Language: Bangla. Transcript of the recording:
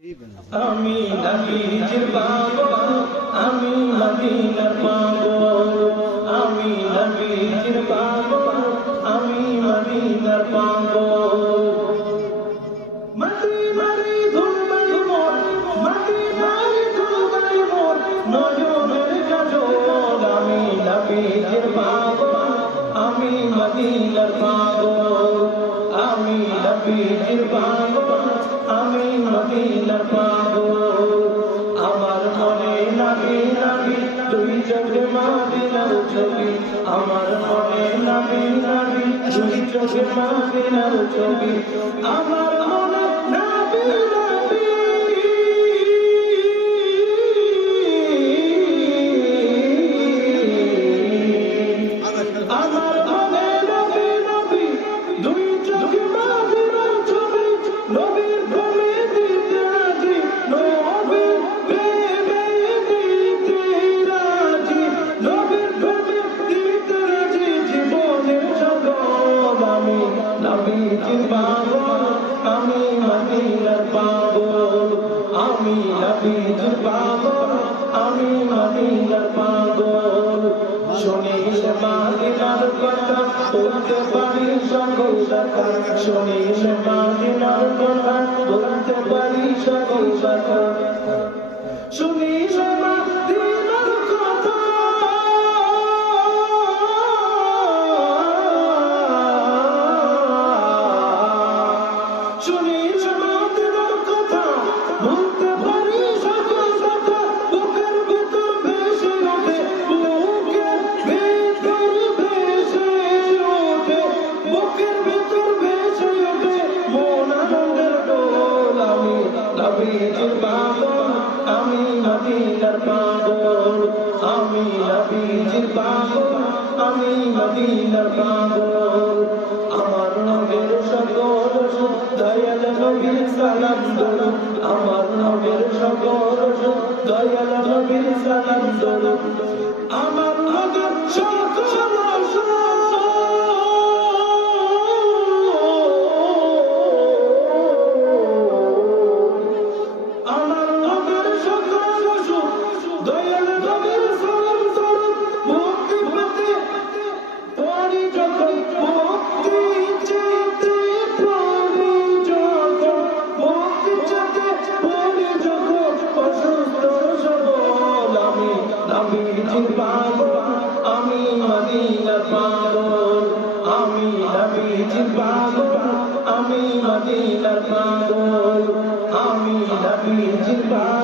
আমি নবীজির পাগল, আমি মদিনার পাগল, আমি নবীজির পাগল, আমি মদিনার পাগল। মদিনারি ধুলবাড়ি মোর, মদিনারি ধুলবাড়ি মোর, নয়নের কাজল। আমি নবীজির পাগল, আমি মদিনার পাগল, আমি নবীজির পাগল, আমি মদিনার পাগল। আমার মনে নবী নবী দুই চোখে মদিনার ছবি, আমার মনে নবী নবী দুই চোখে মদিনার ছবি, আমার মনে নবী নবী। আমার মনে নবী নবী দুই চোখে মদিনার ছবি, নবীর প্রেমে দিতে রাজি, নবীর প্রেমে দিতে রাজি, নবীর প্রেমে দিতে রাজি, জীবনের সকল। আমি নবীজির পাগল, আমি মদিনার পাগল, আমি নবীজির পাগল, আমি মদিনার পাগল। শুনিলে মদিনার কথা বলতে পারি সকল কথা, শুনিলে মদিনার কথা বলতে পারি সকল কথা, শুনিলে মদিনার কথা, শুনিলে মদিনার কথা বলতে পারি সকল কথা। বুকের ভিতর ভেসে ওঠে, বুকের ভিতর ভেসে ওঠে, বুকের ভিতর ভেসে ওঠে মন আনন্দের দোল। আমি নবীজির পাগল, আমি মদিনার পাগল, আমি নবীজির পাগল, আমি মদিনার পাগল। আমার নবীর সকল সুখ দয়াল নবীর সালাম দরুদ, আমার নবীর সকল সুখ দয়াল নবীর সালাম দরুদ, আমার নবীর সকল সুখ আমার নবীর সকল সুখ দয়াল নবীর সালাম দরুদ। মুক্তি পেতে পারি যখন, মুক্তি চেতে পারি যখন, মুক্তি চেতে পারি যখন অসুস্থ সবল। আমি নবীজির পাগল, আমি মদিনার পাগল, আমি নবীজির পাগল, আমি মদিনার পাগল, আমি নবীজির পাগল।